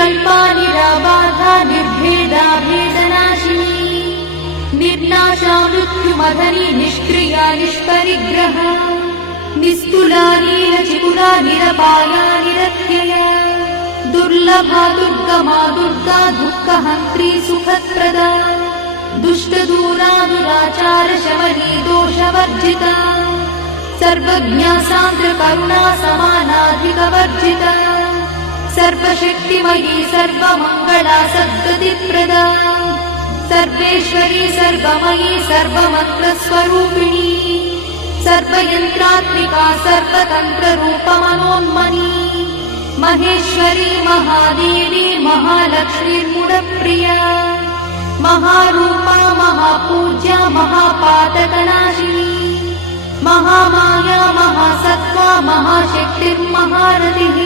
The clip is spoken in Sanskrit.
निर्विकल्पा निराबाधा निर्भेदा भेदनाशिनी निर्नाशा मृत्युमधनी निष्क्रिया निष्परिग्रहा निस्तुला नीलचिकुला निरपाया निरत्यया दुर्लभा दुर्गमा दुर्गा दुःखहन्त्री सुखप्रदा दुष्टदूरा दुराचार शमनी दोषवर्जिता सर्वज्ञा सान्द्र करुणा समानाधिकवर्जिता सर्वशक्तिमयी सर्वमङ्गला सद्गतिप्रदा सर्वेश्वरी सर्वमयी सर्वमन्त्रस्वरूपिणी सर्वयन्त्रात्मिका सर्वतन्त्ररूपमनोन्मनी महेश्वरी महादेवी महालक्ष्मीर्मुडप्रिया महारूपा महापूज्या महापातकनाशिनी महामाया महासत्त्वा महाशक्तिर्महारतिः